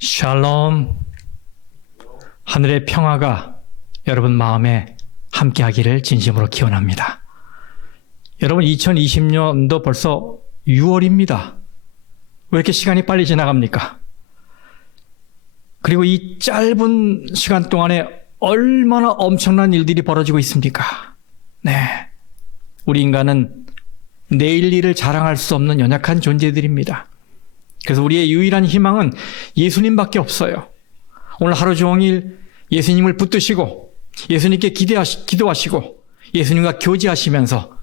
샬롬. 하늘의 평화가 여러분 마음에 함께하기를 진심으로 기원합니다. 여러분, 2020년도 벌써 6월입니다. 왜 이렇게 시간이 빨리 지나갑니까? 그리고 이 짧은 시간 동안에 얼마나 엄청난 일들이 벌어지고 있습니까? 네, 우리 인간은 내일 일을 자랑할 수 없는 연약한 존재들입니다. 그래서 우리의 유일한 희망은 예수님밖에 없어요. 오늘 하루 종일 예수님을 붙드시고 예수님께 기도하시고 예수님과 교제하시면서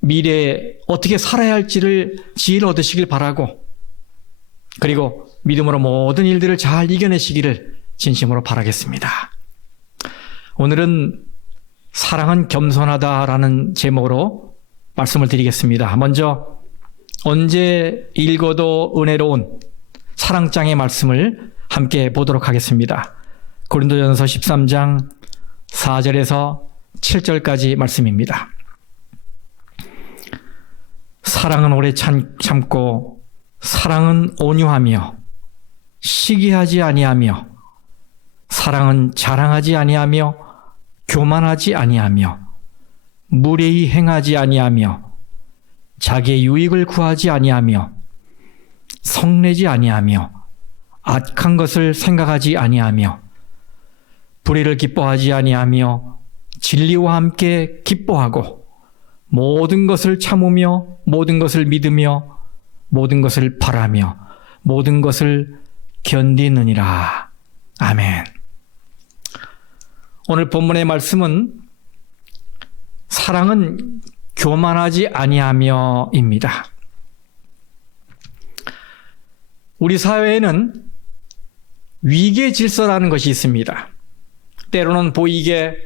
미래에 어떻게 살아야 할지를 지혜를 얻으시길 바라고, 그리고 믿음으로 모든 일들을 잘 이겨내시기를 진심으로 바라겠습니다. 오늘은 사랑은 겸손하다라는 제목으로 말씀을 드리겠습니다. 먼저 언제 읽어도 은혜로운 사랑장의 말씀을 함께 보도록 하겠습니다. 고린도전서 13장 4절에서 7절까지 말씀입니다. 사랑은 오래 참고 사랑은 온유하며 시기하지 아니하며 사랑은 자랑하지 아니하며 교만하지 아니하며 무례히 행하지 아니하며 자기의 유익을 구하지 아니하며 성내지 아니하며 악한 것을 생각하지 아니하며 불의를 기뻐하지 아니하며 진리와 함께 기뻐하고 모든 것을 참으며 모든 것을 믿으며 모든 것을 바라며 모든 것을 견디느니라. 아멘. 오늘 본문의 말씀은 사랑은 교만하지 아니하며입니다. 우리 사회에는 위계 질서라는 것이 있습니다. 때로는 보이게,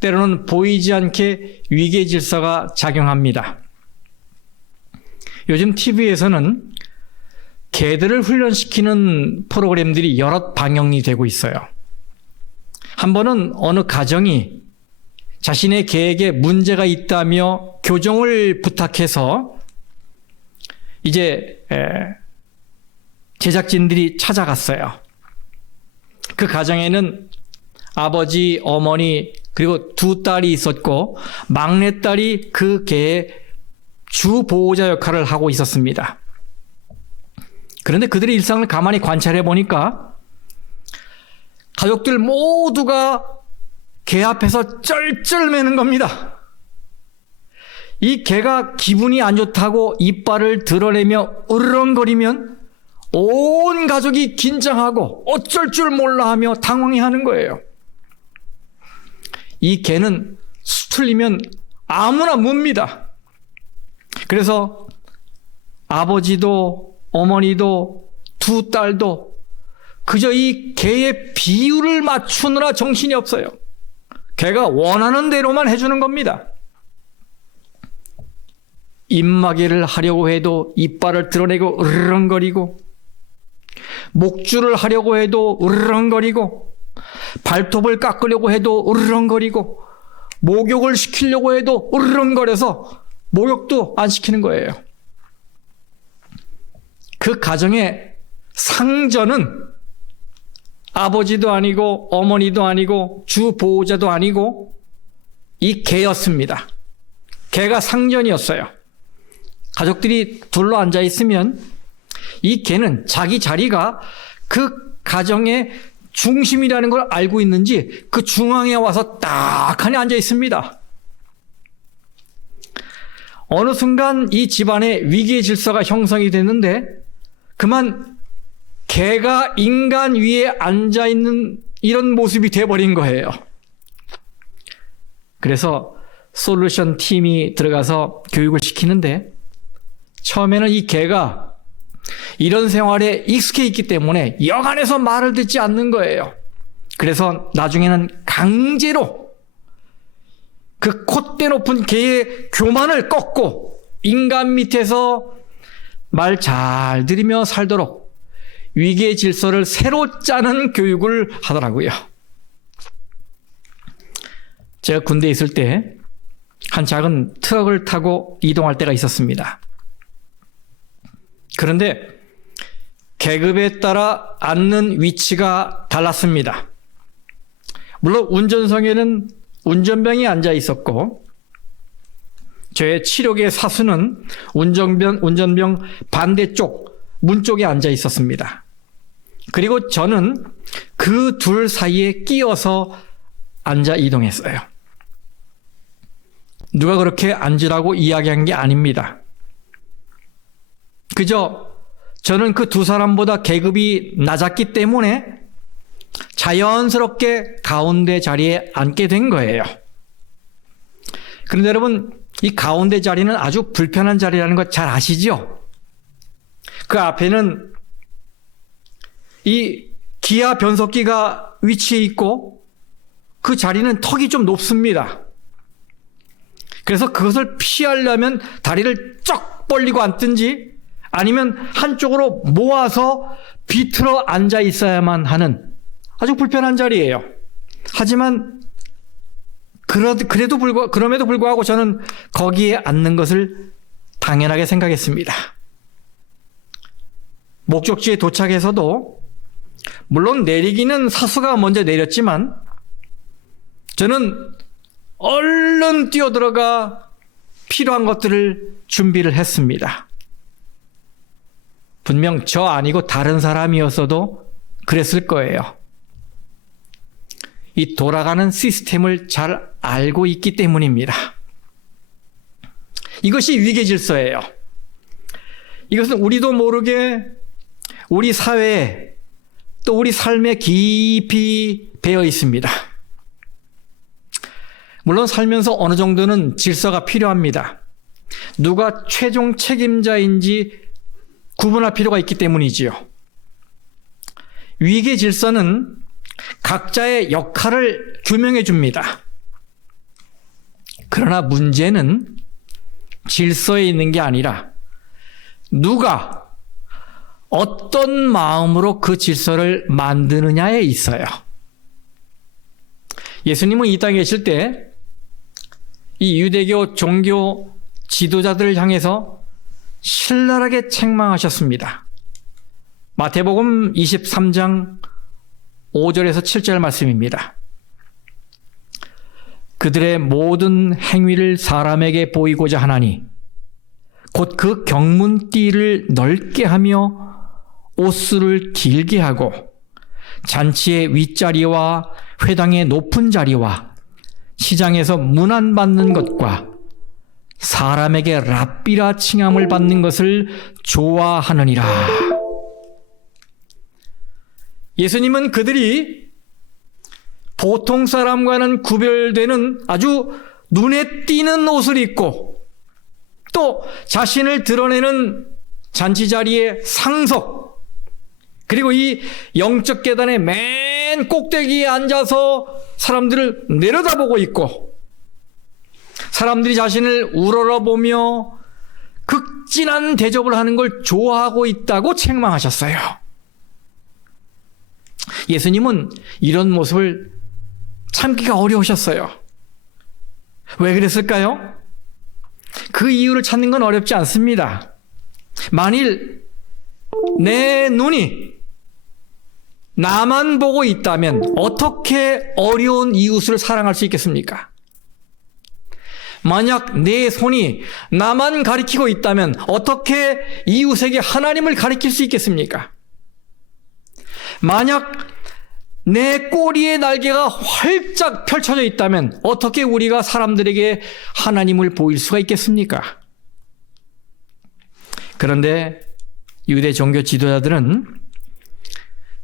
때로는 보이지 않게 위계 질서가 작용합니다. 요즘 TV에서는 개들을 훈련시키는 프로그램들이 여러 방영이 되고 있어요. 한 번은 어느 가정이 자신의 개에게 문제가 있다며 교정을 부탁해서 이제 제작진들이 찾아갔어요. 그 가정에는 아버지, 어머니, 그리고 두 딸이 있었고 막내딸이 그 개의 주 보호자 역할을 하고 있었습니다. 그런데 그들의 일상을 가만히 관찰해 보니까 가족들 모두가 개 앞에서 쩔쩔매는 겁니다. 이 개가 기분이 안 좋다고 이빨을 드러내며 으르렁거리면 온 가족이 긴장하고 어쩔 줄 몰라 하며 당황해하는 거예요. 이 개는 수틀리면 아무나 뭅니다. 그래서 아버지도 어머니도 두 딸도 그저 이 개의 비율을 맞추느라 정신이 없어요. 개가 원하는 대로만 해주는 겁니다. 입마개를 하려고 해도 이빨을 드러내고 으르렁거리고, 목줄을 하려고 해도 으르렁거리고, 발톱을 깎으려고 해도 으르렁거리고, 목욕을 시키려고 해도 으르렁거려서 목욕도 안 시키는 거예요. 그 가정의 상전은 아버지도 아니고 어머니도 아니고 주 보호자도 아니고 이 개였습니다. 개가 상전이었어요. 가족들이 둘러 앉아 있으면 이 개는 자기 자리가 그 가정의 중심이라는 걸 알고 있는지 그 중앙에 와서 딱하니 앉아 있습니다. 어느 순간 이 집안에 위기의 질서가 형성이 됐는데 그만 개가 인간 위에 앉아있는 이런 모습이 돼버린 거예요. 그래서 솔루션 팀이 들어가서 교육을 시키는데 처음에는 이 개가 이런 생활에 익숙해 있기 때문에 여간해서 말을 듣지 않는 거예요. 그래서 나중에는 강제로 그 콧대 높은 개의 교만을 꺾고 인간 밑에서 말 잘 들으며 살도록 위계의 질서를 새로 짜는 교육을 하더라고요. 제가 군대에 있을 때 한 작은 트럭을 타고 이동할 때가 있었습니다. 그런데 계급에 따라 앉는 위치가 달랐습니다. 물론 운전석에는 운전병이 앉아 있었고 저의 치료계 사수는 운전병 반대쪽 문 쪽에 앉아 있었습니다. 그리고 저는 그 둘 사이에 끼어서 앉아 이동했어요. 누가 그렇게 앉으라고 이야기한 게 아닙니다. 그저 저는 그 두 사람보다 계급이 낮았기 때문에 자연스럽게 가운데 자리에 앉게 된 거예요. 그런데 여러분, 이 가운데 자리는 아주 불편한 자리라는 거 잘 아시죠? 그 앞에는 이 기아 변속기가 위치해 있고 그 자리는 턱이 좀 높습니다. 그래서 그것을 피하려면 다리를 쩍 벌리고 앉든지 아니면 한쪽으로 모아서 비틀어 앉아 있어야만 하는 아주 불편한 자리예요. 하지만 그럼에도 불구하고 저는 거기에 앉는 것을 당연하게 생각했습니다. 목적지에 도착해서도 물론 내리기는 사수가 먼저 내렸지만 저는 얼른 뛰어들어가 필요한 것들을 준비를 했습니다. 분명 저 아니고 다른 사람이었어도 그랬을 거예요. 이 돌아가는 시스템을 잘 알고 있기 때문입니다. 이것이 위계 질서예요. 이것은 우리도 모르게 우리 사회에 또 우리 삶에 깊이 배어 있습니다. 물론 살면서 어느 정도는 질서가 필요합니다. 누가 최종 책임자인지 구분할 필요가 있기 때문이지요. 위계 질서는 각자의 역할을 규명해 줍니다. 그러나 문제는 질서에 있는 게 아니라 누가 어떤 마음으로 그 질서를 만드느냐에 있어요. 예수님은 이 땅에 계실 때 이 유대교 종교 지도자들을 향해서 신랄하게 책망하셨습니다. 마태복음 23장 5절에서 7절 말씀입니다. 그들의 모든 행위를 사람에게 보이고자 하나니 곧 그 경문띠를 넓게 하며 옷수를 길게 하고 잔치의 윗자리와 회당의 높은 자리와 시장에서 문안받는 것과 사람에게 랍비라 칭함을 받는 것을 좋아하느니라. 예수님은 그들이 보통 사람과는 구별되는 아주 눈에 띄는 옷을 입고 또 자신을 드러내는 잔치자리의 상석, 그리고 이 영적 계단의 맨 꼭대기에 앉아서 사람들을 내려다보고 있고 사람들이 자신을 우러러보며 극진한 대접을 하는 걸 좋아하고 있다고 책망하셨어요. 예수님은 이런 모습을 참기가 어려우셨어요. 왜 그랬을까요? 그 이유를 찾는 건 어렵지 않습니다. 만일 내 눈이 나만 보고 있다면 어떻게 어려운 이웃을 사랑할 수 있겠습니까? 만약 내 손이 나만 가리키고 있다면 어떻게 이웃에게 하나님을 가리킬 수 있겠습니까? 만약 내 꼬리의 날개가 활짝 펼쳐져 있다면 어떻게 우리가 사람들에게 하나님을 보일 수가 있겠습니까? 그런데 유대 종교 지도자들은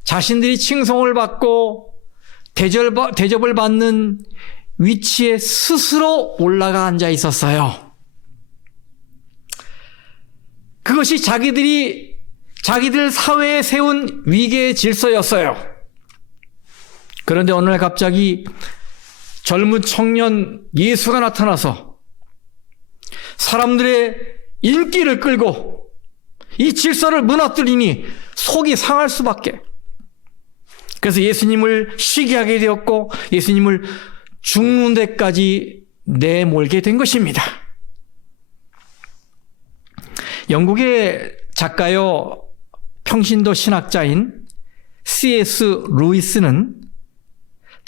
자신들이 칭송을 받고 대접을 받는 위치에 스스로 올라가 앉아 있었어요. 그것이 자기들 사회에 세운 위계의 질서였어요. 그런데 어느 날 갑자기 젊은 청년 예수가 나타나서 사람들의 인기를 끌고 이 질서를 무너뜨리니 속이 상할 수밖에. 그래서 예수님을 시기하게 되었고 예수님을 죽는 데까지 내몰게 된 것입니다. 영국의 작가요 평신도 신학자인 C.S. 루이스는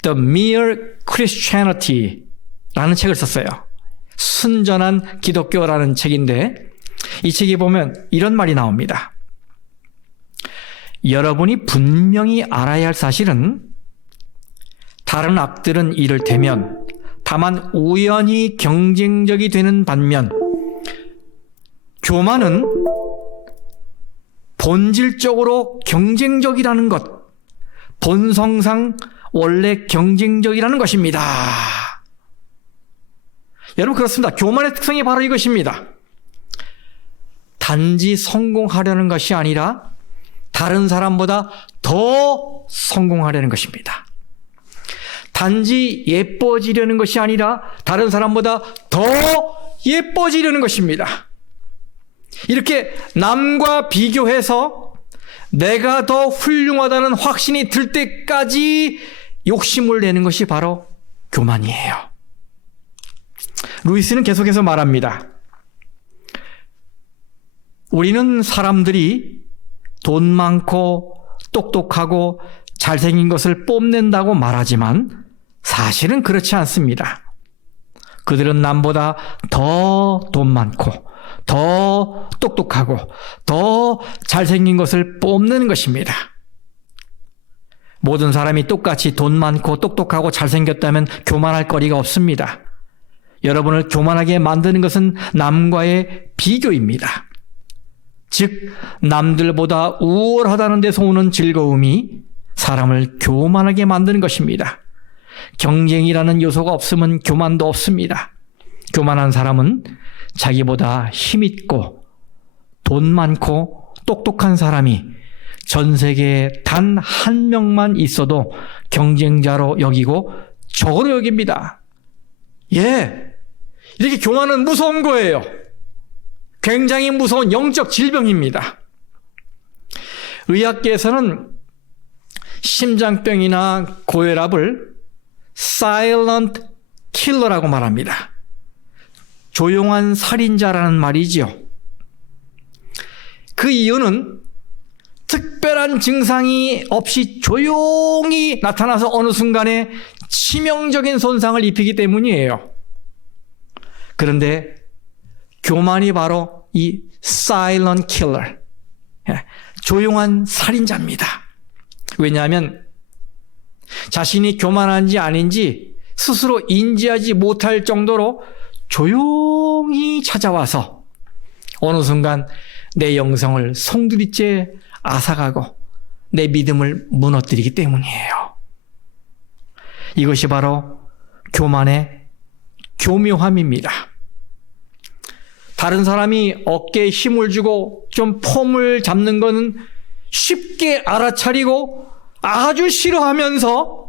The Mere Christianity라는 책을 썼어요. 순전한 기독교라는 책인데 이 책에 보면 이런 말이 나옵니다. 여러분이 분명히 알아야 할 사실은 다른 악들은 이를테면 다만 우연히 경쟁적이 되는 반면 교만은 본질적으로 경쟁적이라는 것, 본성상 원래 경쟁적이라는 것입니다. 여러분 그렇습니다. 교만의 특성이 바로 이것입니다. 단지 성공하려는 것이 아니라 다른 사람보다 더 성공하려는 것입니다. 단지 예뻐지려는 것이 아니라 다른 사람보다 더 예뻐지려는 것입니다. 이렇게 남과 비교해서 내가 더 훌륭하다는 확신이 들 때까지 욕심을 내는 것이 바로 교만이에요. 루이스는 계속해서 말합니다. 우리는 사람들이 돈 많고 똑똑하고 잘생긴 것을 뽐낸다고 말하지만 사실은 그렇지 않습니다. 그들은 남보다 더 돈 많고 더 똑똑하고 더 잘생긴 것을 뽐내는 것입니다. 모든 사람이 똑같이 돈 많고 똑똑하고 잘생겼다면 교만할 거리가 없습니다. 여러분을 교만하게 만드는 것은 남과의 비교입니다. 즉 남들보다 우월하다는 데서 오는 즐거움이 사람을 교만하게 만드는 것입니다. 경쟁이라는 요소가 없으면 교만도 없습니다. 교만한 사람은 자기보다 힘있고 돈 많고 똑똑한 사람이 전 세계에 단 한 명만 있어도 경쟁자로 여기고 적으로 여깁니다. 이렇게 교만은 무서운 거예요. 굉장히 무서운 영적 질병입니다. 의학계에서는 심장병이나 고혈압을 silent killer라고 말합니다. 조용한 살인자라는 말이지요. 그 이유는 특별한 증상이 없이 조용히 나타나서 어느 순간에 치명적인 손상을 입히기 때문이에요. 그런데 교만이 바로 이 silent killer, 조용한 살인자입니다. 왜냐하면 자신이 교만한지 아닌지 스스로 인지하지 못할 정도로 조용히 찾아와서 어느 순간 내 영성을 송두리째 앗아가고 내 믿음을 무너뜨리기 때문이에요. 이것이 바로 교만의 교묘함입니다. 다른 사람이 어깨에 힘을 주고 좀 폼을 잡는 것은 쉽게 알아차리고 아주 싫어하면서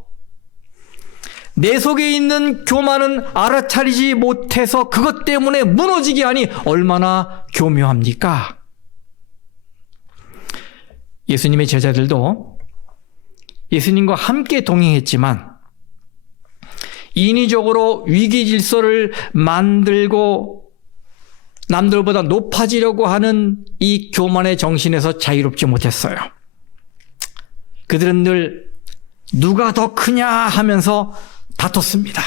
내 속에 있는 교만은 알아차리지 못해서 그것 때문에 무너지게 하니 얼마나 교묘합니까? 예수님의 제자들도 예수님과 함께 동행했지만 인위적으로 위기 질서를 만들고 남들보다 높아지려고 하는 이 교만의 정신에서 자유롭지 못했어요. 그들은 늘 누가 더 크냐 하면서 다퉜습니다.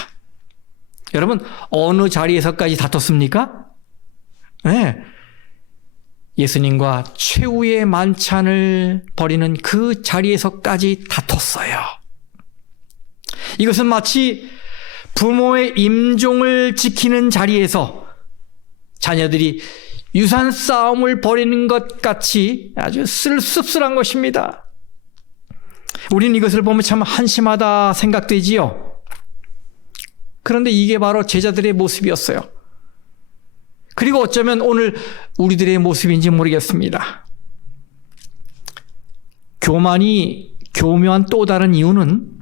여러분, 어느 자리에서까지 다퉜습니까? 네. 예수님과 최후의 만찬을 벌이는 그 자리에서까지 다퉜어요. 이것은 마치 부모의 임종을 지키는 자리에서 자녀들이 유산 싸움을 벌이는 것 같이 아주 씁쓸한 것입니다. 우리는 이것을 보면 참 한심하다 생각되지요. 그런데 이게 바로 제자들의 모습이었어요. 그리고 어쩌면 오늘 우리들의 모습인지 모르겠습니다. 교만이 교묘한 또 다른 이유는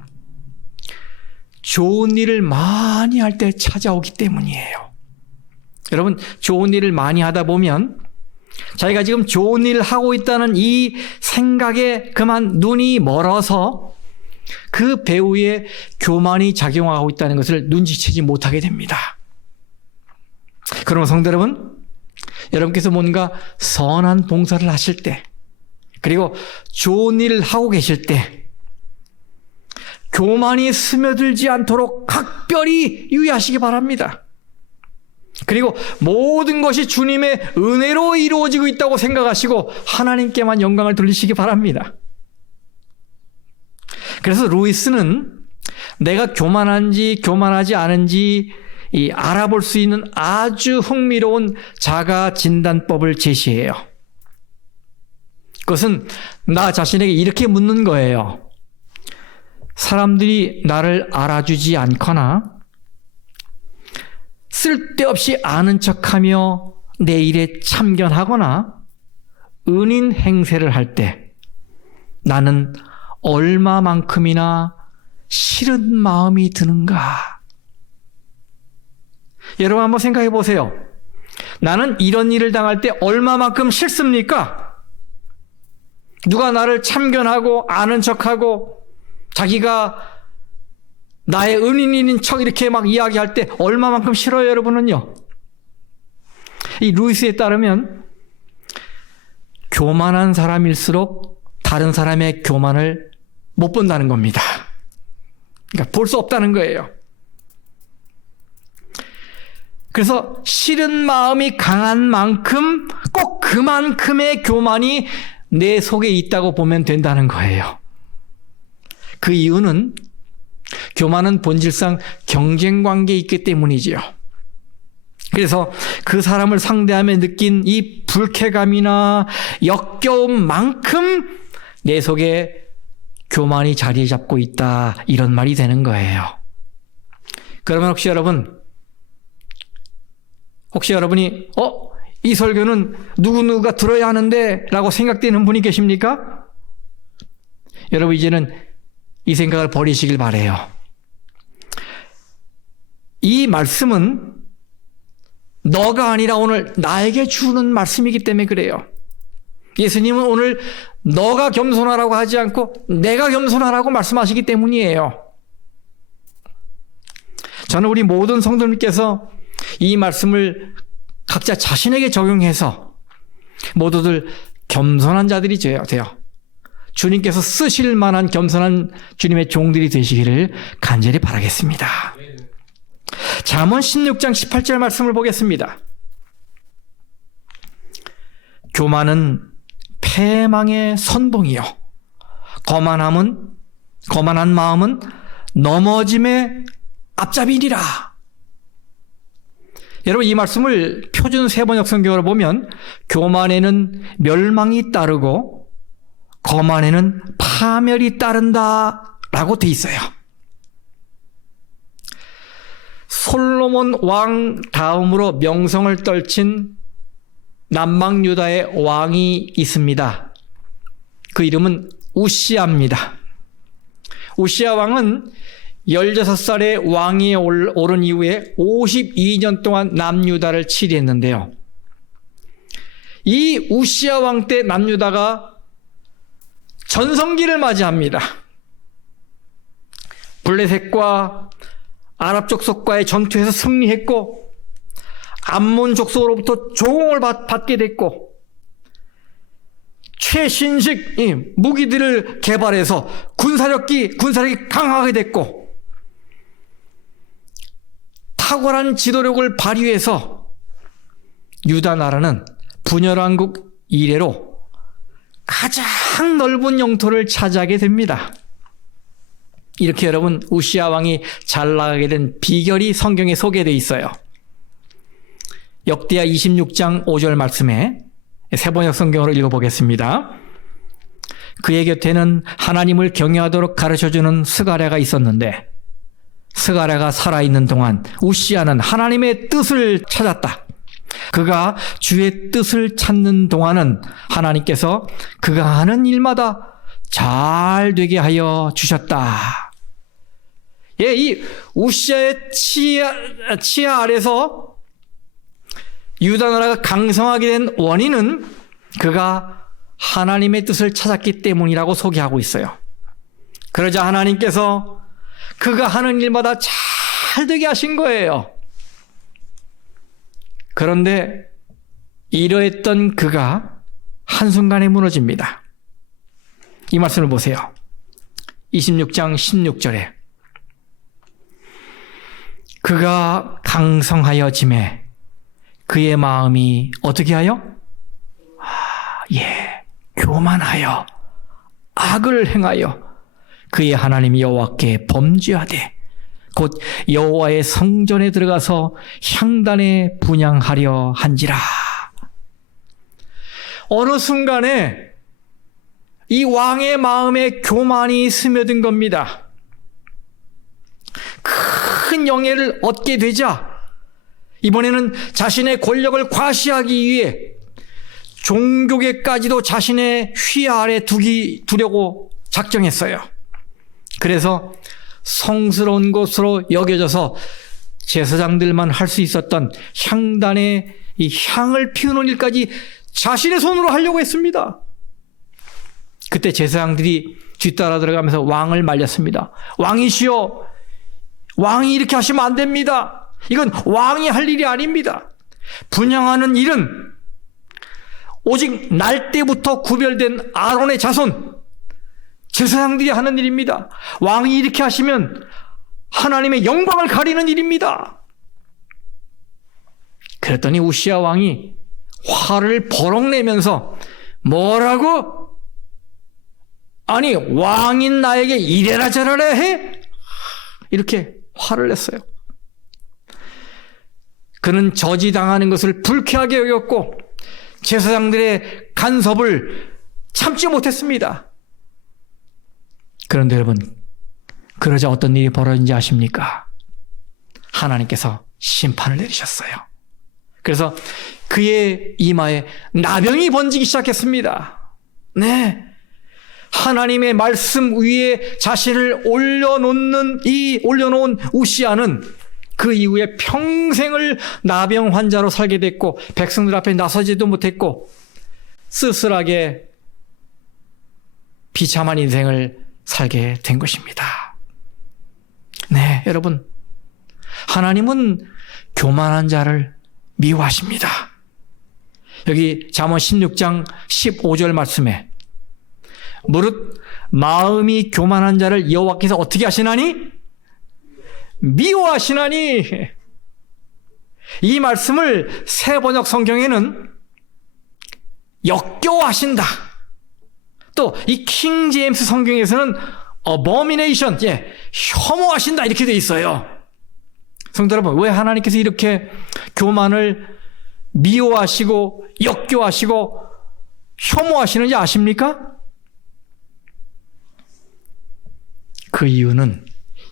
좋은 일을 많이 할 때 찾아오기 때문이에요. 여러분, 좋은 일을 많이 하다 보면 자기가 지금 좋은 일을 하고 있다는 이 생각에 그만 눈이 멀어서 그 배후에 교만이 작용하고 있다는 것을 눈치채지 못하게 됩니다. 그러면 성도 여러분, 여러분께서 뭔가 선한 봉사를 하실 때, 그리고 좋은 일을 하고 계실 때 교만이 스며들지 않도록 각별히 유의하시기 바랍니다. 그리고 모든 것이 주님의 은혜로 이루어지고 있다고 생각하시고 하나님께만 영광을 돌리시기 바랍니다. 그래서 루이스는 내가 교만한지 교만하지 않은지 알아볼 수 있는 아주 흥미로운 자가 진단법을 제시해요. 그것은 나 자신에게 이렇게 묻는 거예요. 사람들이 나를 알아주지 않거나 쓸데없이 아는 척하며 내 일에 참견하거나 은인 행세를 할 때 나는 얼마만큼이나 싫은 마음이 드는가? 여러분 한번 생각해 보세요. 나는 이런 일을 당할 때 얼마만큼 싫습니까? 누가 나를 참견하고 아는 척하고 자기가 나의 은인인 척 이렇게 막 이야기할 때 얼마만큼 싫어요, 여러분은요? 이 루이스에 따르면 교만한 사람일수록 다른 사람의 교만을 못 본다는 겁니다. 그러니까 볼 수 없다는 거예요. 그래서 싫은 마음이 강한 만큼 꼭 그만큼의 교만이 내 속에 있다고 보면 된다는 거예요. 그 이유는 교만은 본질상 경쟁 관계에 있기 때문이지요. 그래서 그 사람을 상대하며 느낀 이 불쾌감이나 역겨움만큼 내 속에 교만이 자리 잡고 있다, 이런 말이 되는 거예요. 그러면 혹시 여러분이 이 설교는 누구누구가 들어야 하는데 라고 생각되는 분이 계십니까? 여러분 이제는 이 생각을 버리시길 바라요. 이 말씀은 너가 아니라 오늘 나에게 주는 말씀이기 때문에 그래요. 예수님은 오늘 너가 겸손하라고 하지 않고 내가 겸손하라고 말씀하시기 때문이에요. 저는 우리 모든 성도님께서 이 말씀을 각자 자신에게 적용해서 모두들 겸손한 자들이 돼요. 주님께서 쓰실 만한 겸손한 주님의 종들이 되시기를 간절히 바라겠습니다. 잠언 16장 18절 말씀을 보겠습니다. 교만은 패망의 선봉이요 거만한 마음은 넘어짐의 앞잡이니라. 여러분 이 말씀을 표준 세번역 성경으로 보면 교만에는 멸망이 따르고 거만에는 파멸이 따른다라고 돼 있어요. 솔로몬 왕 다음으로 명성을 떨친 남방 유다의 왕이 있습니다. 그 이름은 우시야입니다. 우시야 왕은 16살에 왕위에 오른 이후에 52년 동안 남유다를 치리했는데요. 이 우시야 왕 때 남유다가 전성기를 맞이합니다. 블레셋과 아랍 족속과의 전투에서 승리했고 암몬 족속으로부터 조공을 받게 됐고 최신식 무기들을 개발해서 군사력이 강하게 됐고 탁월한 지도력을 발휘해서 유다 나라는 분열왕국 이래로 가장 넓은 영토를 차지하게 됩니다. 이렇게 여러분 우시야 왕이 잘 나가게 된 비결이 성경에 소개되어 있어요. 역대하 26장 5절 말씀에 세번역 성경으로 읽어보겠습니다. 그의 곁에는 하나님을 경외하도록 가르쳐주는 스가랴가 있었는데 스가랴가 살아있는 동안 우시야는 하나님의 뜻을 찾았다. 그가 주의 뜻을 찾는 동안은 하나님께서 그가 하는 일마다 잘 되게 하여 주셨다. 예, 이 우시야의 치하 아래서 유다 나라가 강성하게 된 원인은 그가 하나님의 뜻을 찾았기 때문이라고 소개하고 있어요. 그러자 하나님께서 그가 하는 일마다 잘 되게 하신 거예요. 그런데 이러했던 그가 한순간에 무너집니다. 이 말씀을 보세요. 26장 16절에 그가 강성하여짐에 그의 마음이 어떻게 하여? 교만하여 악을 행하여 그의 하나님 여호와께 범죄하되 곧 여호와의 성전에 들어가서 향단에 분향하려 한지라. 어느 순간에 이 왕의 마음에 교만이 스며든 겁니다. 큰 영예를 얻게 되자 이번에는 자신의 권력을 과시하기 위해 종교계까지도 자신의 휘하 아래 두려고 작정했어요. 그래서 성스러운 것으로 여겨져서 제사장들만 할 수 있었던 향단에 이 향을 피우는 일까지 자신의 손으로 하려고 했습니다. 그때 제사장들이 뒤따라 들어가면서 왕을 말렸습니다. 왕이시여, 왕이 이렇게 하시면 안 됩니다. 이건 왕이 할 일이 아닙니다. 분향하는 일은 오직 날 때부터 구별된 아론의 자손 제사장들이 하는 일입니다. 왕이 이렇게 하시면 하나님의 영광을 가리는 일입니다. 그랬더니 우시야 왕이 화를 버럭 내면서 뭐라고? 아니 왕인 나에게 이래라 저래라 해? 이렇게 화를 냈어요. 그는 저지당하는 것을 불쾌하게 여겼고 제사장들의 간섭을 참지 못했습니다. 그런데 여러분, 그러자 어떤 일이 벌어진지 아십니까? 하나님께서 심판을 내리셨어요. 그래서 그의 이마에 나병이 번지기 시작했습니다. 네. 하나님의 말씀 위에 자신을 올려놓은 우시야는 그 이후에 평생을 나병 환자로 살게 됐고 백성들 앞에 나서지도 못했고 쓸쓸하게 비참한 인생을 살게 된 것입니다. 네, 여러분, 하나님은 교만한 자를 미워하십니다. 여기 잠언 16장 15절 말씀에 무릇 마음이 교만한 자를 여호와께서 어떻게 하시나니? 미워하시나니. 이 말씀을 새 번역 성경에는 역겨워하신다. 또 이 킹 제임스 성경에서는 abomination, 혐오하신다 이렇게 돼 있어요. 성도 여러분, 왜 하나님께서 이렇게 교만을 미워하시고 역겨워하시고 혐오하시는지 아십니까? 그 이유는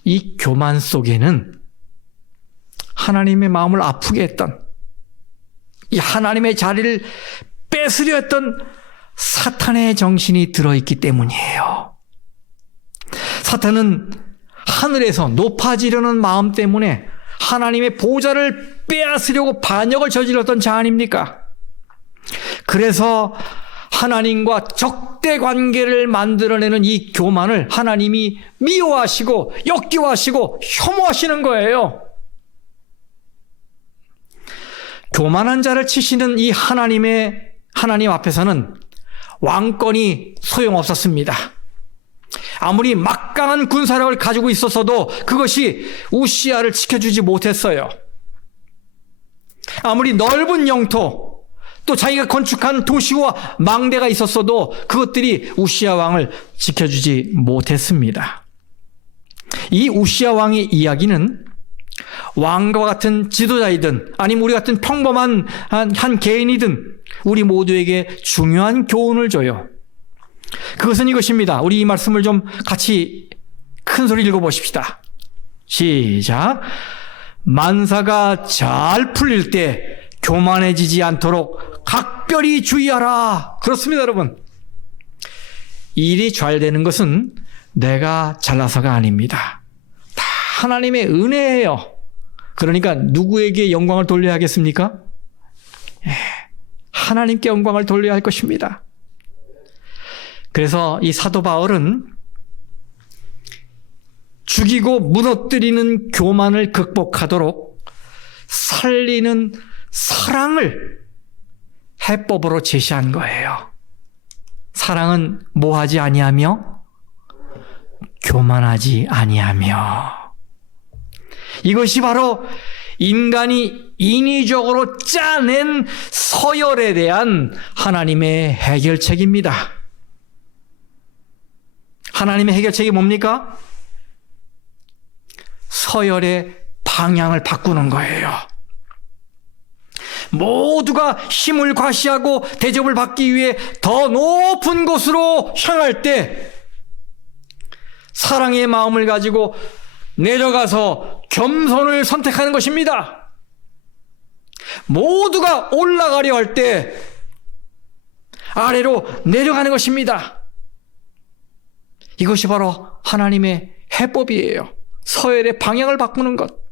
이 교만 속에는 하나님의 마음을 아프게 했던, 이 하나님의 자리를 뺏으려 했던 사탄의 정신이 들어있기 때문이에요. 사탄은 하늘에서 높아지려는 마음 때문에 하나님의 보좌를 빼앗으려고 반역을 저질렀던 자 아닙니까? 그래서 하나님과 적대 관계를 만들어내는 이 교만을 하나님이 미워하시고 역겨워하시고 혐오하시는 거예요. 교만한 자를 치시는 이 하나님 앞에서는 왕권이 소용없었습니다. 아무리 막강한 군사력을 가지고 있었어도 그것이 우시야를 지켜주지 못했어요. 아무리 넓은 영토, 또 자기가 건축한 도시와 망대가 있었어도 그것들이 우시야 왕을 지켜주지 못했습니다. 이 우시야 왕의 이야기는 왕과 같은 지도자이든 아니면 우리 같은 평범한 한 개인이든 우리 모두에게 중요한 교훈을 줘요. 그것은 이것입니다. 우리 이 말씀을 좀 같이 큰 소리 읽어보십시다. 시작. 만사가 잘 풀릴 때 교만해지지 않도록 각별히 주의하라. 그렇습니다, 여러분. 일이 잘 되는 것은 내가 잘나서가 아닙니다. 다 하나님의 은혜예요. 그러니까 누구에게 영광을 돌려야 하겠습니까? 하나님께 영광을 돌려야 할 것입니다. 그래서 이 사도 바울은 죽이고 무너뜨리는 교만을 극복하도록 살리는 사랑을 해법으로 제시한 거예요. 사랑은 뭐하지 아니하며 교만하지 아니하며. 이것이 바로 인간이 인위적으로 짜낸 서열에 대한 하나님의 해결책입니다. 하나님의 해결책이 뭡니까? 서열의 방향을 바꾸는 거예요. 모두가 힘을 과시하고 대접을 받기 위해 더 높은 곳으로 향할 때 사랑의 마음을 가지고 내려가서 겸손을 선택하는 것입니다. 모두가 올라가려 할 때 아래로 내려가는 것입니다. 이것이 바로 하나님의 해법이에요. 서열의 방향을 바꾸는 것.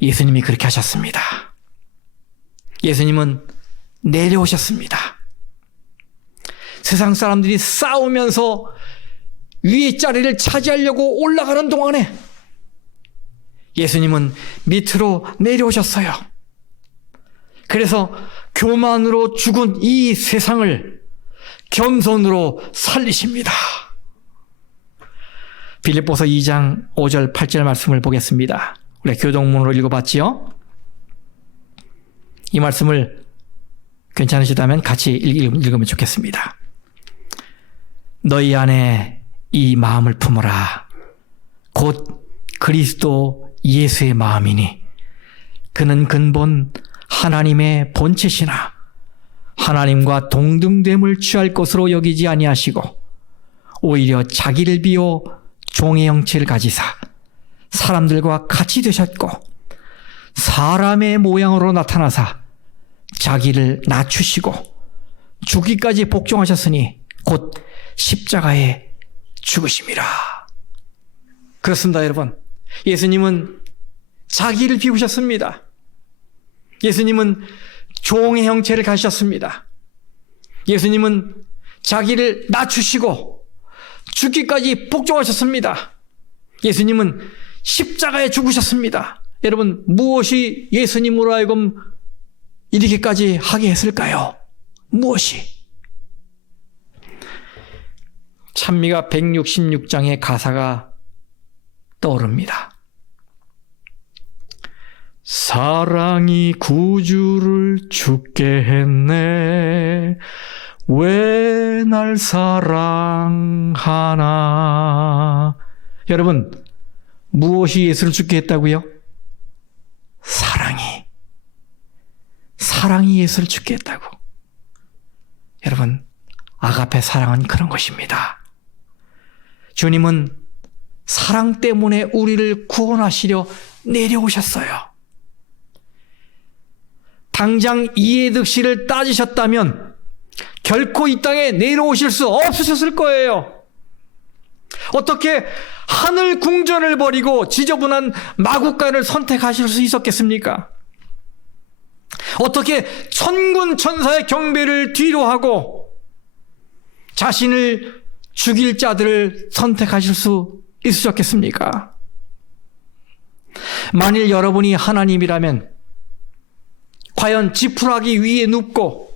예수님이 그렇게 하셨습니다. 예수님은 내려오셨습니다. 세상 사람들이 싸우면서 위의 자리를 차지하려고 올라가는 동안에 예수님은 밑으로 내려오셨어요. 그래서 교만으로 죽은 이 세상을 겸손으로 살리십니다. 빌립보서 2장 5절 8절 말씀을 보겠습니다. 우리 교동문으로 읽어봤지요? 이 말씀을 괜찮으시다면 같이 읽으면 좋겠습니다. 너희 안에 이 마음을 품어라. 곧 그리스도 예수의 마음이니 그는 근본 하나님의 본체시나 하나님과 동등됨을 취할 것으로 여기지 아니하시고 오히려 자기를 비워 종의 형체를 가지사 사람들과 같이 되셨고 사람의 모양으로 나타나사 자기를 낮추시고 죽기까지 복종하셨으니 곧 십자가에 죽으심이라. 그렇습니다, 여러분. 예수님은 자기를 비우셨습니다. 예수님은 종의 형체를 가지셨습니다. 예수님은 자기를 낮추시고 죽기까지 복종하셨습니다. 예수님은 십자가에 죽으셨습니다. 여러분, 무엇이 예수님으로 하여금 이렇게까지 하게 했을까요? 무엇이? 찬미가 166장의 가사가 떠오릅니다. 사랑이 구주를 죽게 했네. 왜 날 사랑하나. 여러분, 무엇이 예수를 죽게 했다고요? 사랑이 예수를 죽게 했다고. 여러분, 아가페 사랑은 그런 것입니다. 주님은 사랑 때문에 우리를 구원하시려 내려오셨어요. 당장 이해득실을 따지셨다면 결코 이 땅에 내려오실 수 없으셨을 거예요. 어떻게 하늘 궁전을 버리고 지저분한 마국간을 선택하실 수 있었겠습니까? 어떻게 천군 천사의 경배를 뒤로하고 자신을 죽일 자들을 선택하실 수 있으셨겠습니까? 만일 여러분이 하나님이라면 과연 지푸라기 위에 눕고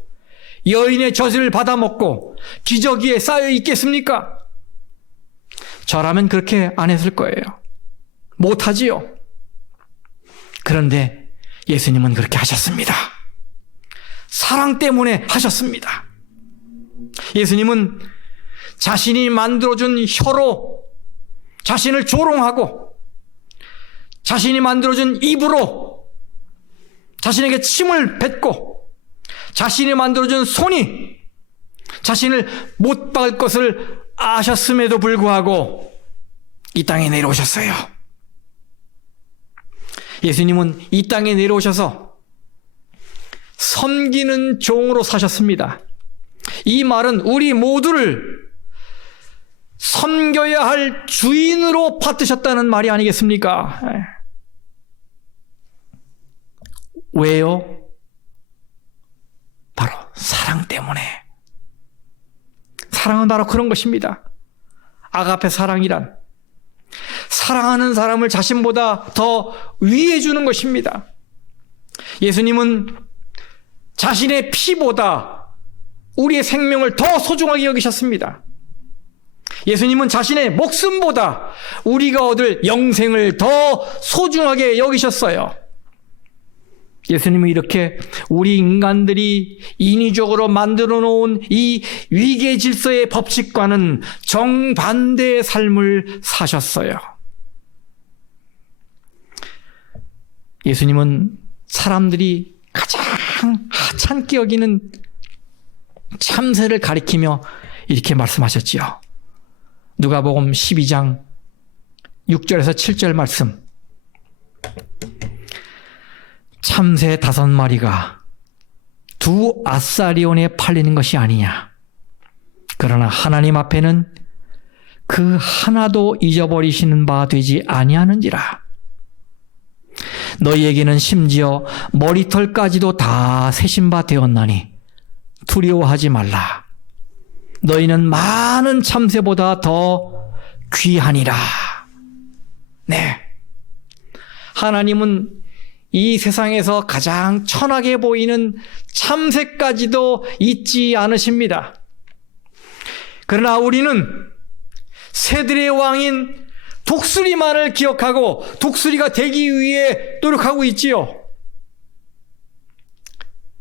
여인의 젖을 받아먹고 기저귀 위에 쌓여 있겠습니까? 저라면 그렇게 안 했을 거예요. 못하지요. 그런데 예수님은 그렇게 하셨습니다. 사랑 때문에 하셨습니다. 예수님은 자신이 만들어준 혀로 자신을 조롱하고 자신이 만들어준 입으로 자신에게 침을 뱉고 자신이 만들어준 손이 자신을 못 박을 것을 아셨음에도 불구하고 이 땅에 내려오셨어요. 예수님은 이 땅에 내려오셔서 섬기는 종으로 사셨습니다. 이 말은 우리 모두를 섬겨야 할 주인으로 받드셨다는 말이 아니겠습니까? 왜요? 바로 사랑 때문에. 사랑은 바로 그런 것입니다. 아가페 사랑이란 사랑하는 사람을 자신보다 더 위해 주는 것입니다. 예수님은 자신의 피보다 우리의 생명을 더 소중하게 여기셨습니다. 예수님은 자신의 목숨보다 우리가 얻을 영생을 더 소중하게 여기셨어요. 예수님은 이렇게 우리 인간들이 인위적으로 만들어 놓은 이 위계 질서의 법칙과는 정반대의 삶을 사셨어요. 예수님은 사람들이 가장 하찮게 여기는 참새를 가리키며 이렇게 말씀하셨지요. 누가복음 12장 6절에서 7절 말씀. 참새 5마리가 2아사리온에 팔리는 것이 아니냐. 그러나 하나님 앞에는 그 하나도 잊어버리시는 바 되지 아니하는지라. 너희에게는 심지어 머리털까지도 다 세신 바 되었나니 두려워하지 말라. 너희는 많은 참새보다 더 귀하니라. 네. 하나님은 이 세상에서 가장 천하게 보이는 참새까지도 잊지 않으십니다. 그러나 우리는 새들의 왕인 독수리만을 기억하고 독수리가 되기 위해 노력하고 있지요.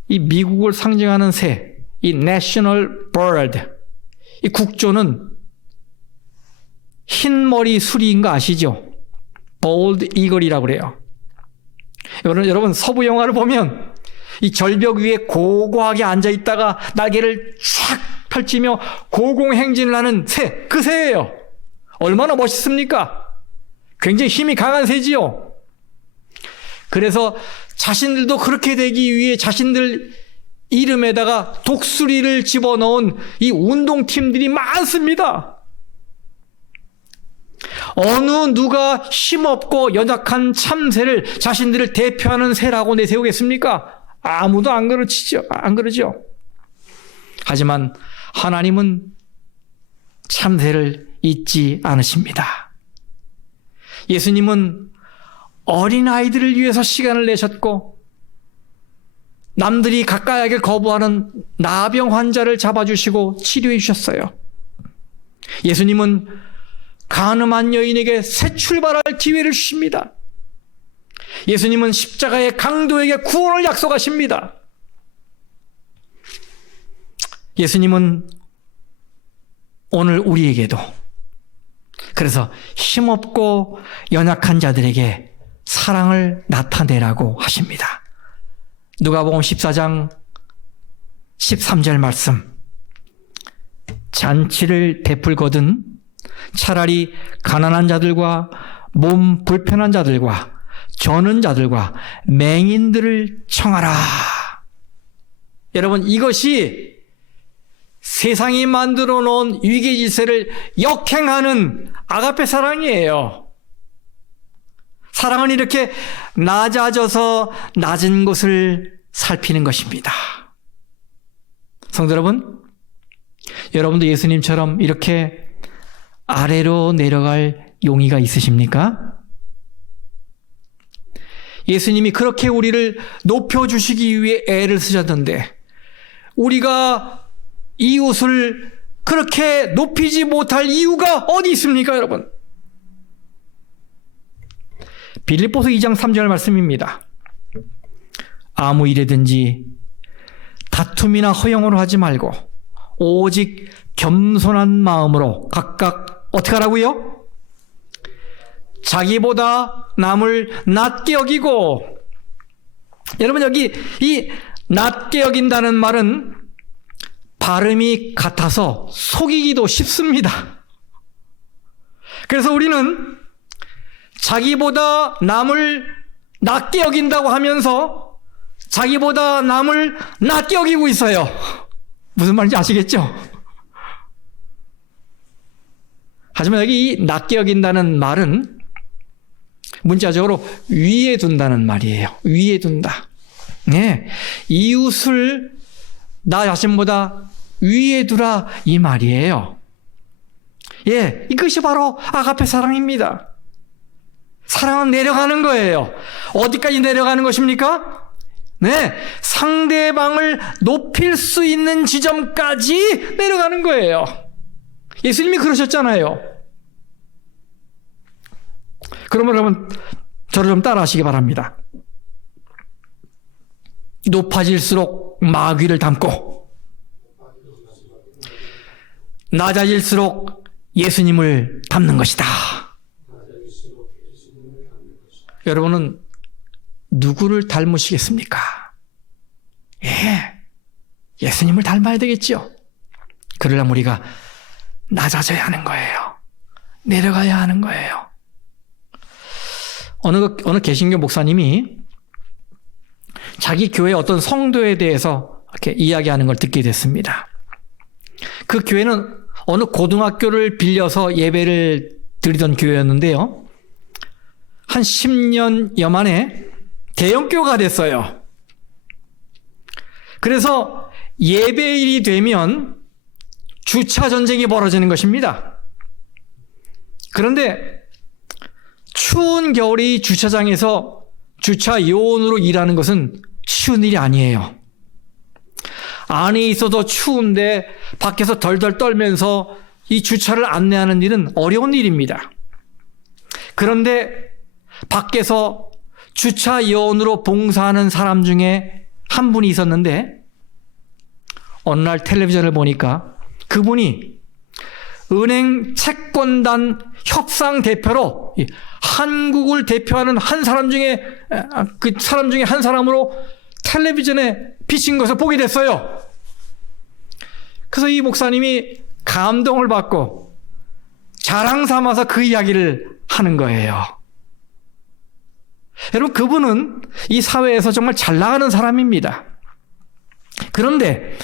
이 미국을 상징하는 새, 이 National Bird, 이 국조는 흰머리 수리인 거 아시죠? Bald Eagle이라고 그래요. 여러분 서부 영화를 보면 이 절벽 위에 고고하게 앉아 있다가 날개를 쫙 펼치며 고공행진을 하는 새, 그 새예요. 얼마나 멋있습니까? 굉장히 힘이 강한 새지요. 그래서 자신들도 그렇게 되기 위해 자신들 이름에다가 독수리를 집어넣은 이 운동팀들이 많습니다. 어느 누가 힘없고 연약한 참새를 자신들을 대표하는 새라고 내세우겠습니까? 아무도 안 그러죠. 하지만 하나님은 참새를 잊지 않으십니다. 예수님은 어린아이들을 위해서 시간을 내셨고 남들이 가까이 하길 거부하는 나병 환자를 잡아주시고 치료해 주셨어요. 예수님은 간음한 여인에게 새 출발할 기회를 주십니다. 예수님은 십자가의 강도에게 구원을 약속하십니다. 예수님은 오늘 우리에게도, 그래서 힘없고 연약한 자들에게 사랑을 나타내라고 하십니다. 누가복음 14장 13절 말씀. 잔치를 베풀거든 차라리 가난한 자들과 몸 불편한 자들과 저는 자들과 맹인들을 청하라. 여러분, 이것이 세상이 만들어 놓은 위계 질서를 역행하는 아가페 사랑이에요. 사랑은 이렇게 낮아져서 낮은 곳을 살피는 것입니다. 성도 여러분, 여러분도 예수님처럼 이렇게 아래로 내려갈 용의가 있으십니까? 예수님이 그렇게 우리를 높여주시기 위해 애를 쓰셨는데 우리가 이웃을 그렇게 높이지 못할 이유가 어디 있습니까, 여러분? 빌립보서 2장 3절 말씀입니다. 아무 일이든지 다툼이나 허영으로 하지 말고 오직 겸손한 마음으로 각각 어떻게 하라고요? 자기보다 남을 낮게 여기고. 여러분, 여기 이 낮게 여긴다는 말은 발음이 같아서 속이기도 쉽습니다. 그래서 우리는 자기보다 남을 낮게 여긴다고 하면서 자기보다 남을 낮게 여기고 있어요. 무슨 말인지 아시겠죠? 하지만 여기 이 낮게 여긴다는 말은 문자적으로 위에 둔다는 말이에요. 위에 둔다. 네, 이웃을 나 자신보다 위에 두라, 이 말이에요. 예, 이것이 바로 아가페 사랑입니다. 사랑은 내려가는 거예요. 어디까지 내려가는 것입니까? 네, 상대방을 높일 수 있는 지점까지 내려가는 거예요. 예수님이 그러셨잖아요. 그러면 여러분, 저를 좀 따라 하시기 바랍니다. 높아질수록 마귀를 닮고, 낮아질수록 예수님을 닮는 것이다. 여러분은 누구를 닮으시겠습니까? 예수님을 닮아야 되겠죠. 그러려면 우리가 낮아져야 하는 거예요. 내려가야 하는 거예요. 어느 개신교 목사님이 자기 교회 어떤 성도에 대해서 이렇게 이야기하는 걸 듣게 됐습니다. 그 교회는 어느 고등학교를 빌려서 예배를 드리던 교회였는데요. 한 10년여 만에 대형교가 됐어요. 그래서 예배일이 되면 주차 전쟁이 벌어지는 것입니다. 그런데 추운 겨울이 주차장에서 주차 요원으로 일하는 것은 쉬운 일이 아니에요. 안에 있어도 추운데 밖에서 덜덜 떨면서 이 주차를 안내하는 일은 어려운 일입니다. 그런데 밖에서 주차 요원으로 봉사하는 사람 중에 한 분이 있었는데 어느 날 텔레비전을 보니까 그분이 은행 채권단 협상 대표로 한국을 대표하는 한 사람 중에 한 사람으로 텔레비전에 비친 것을 보게 됐어요. 그래서 이 목사님이 감동을 받고 자랑 삼아서 그 이야기를 하는 거예요. 여러분, 그분은 이 사회에서 정말 잘 나가는 사람입니다. 그런데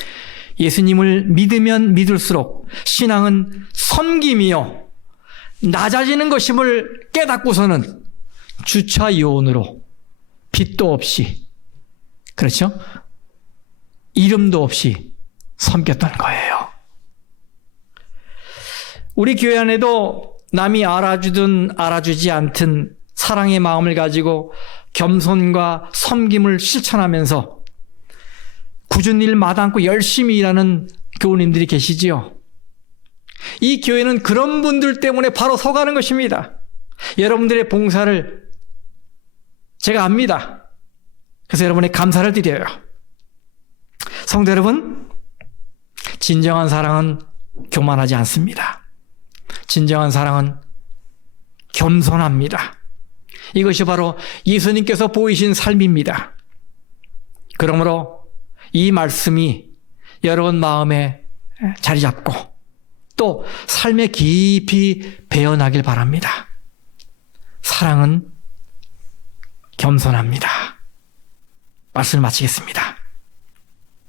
예수님을 믿으면 믿을수록 신앙은 섬김이요, 낮아지는 것임을 깨닫고서는 주차 요원으로 빚도 없이, 그렇죠? 이름도 없이 섬겼던 거예요. 우리 교회 안에도 남이 알아주든 알아주지 않든 사랑의 마음을 가지고 겸손과 섬김을 실천하면서 굳은 일 마다않고 열심히 일하는 교우님들이 계시지요. 이 교회는 그런 분들 때문에 바로 서가는 것입니다. 여러분들의 봉사를 제가 압니다. 그래서 여러분의 감사를 드려요. 성도 여러분, 진정한 사랑은 교만하지 않습니다. 진정한 사랑은 겸손합니다. 이것이 바로 예수님께서 보이신 삶입니다. 그러므로 이 말씀이 여러분 마음에 자리 잡고 또 삶에 깊이 배어나길 바랍니다. 사랑은 겸손합니다. 말씀을 마치겠습니다.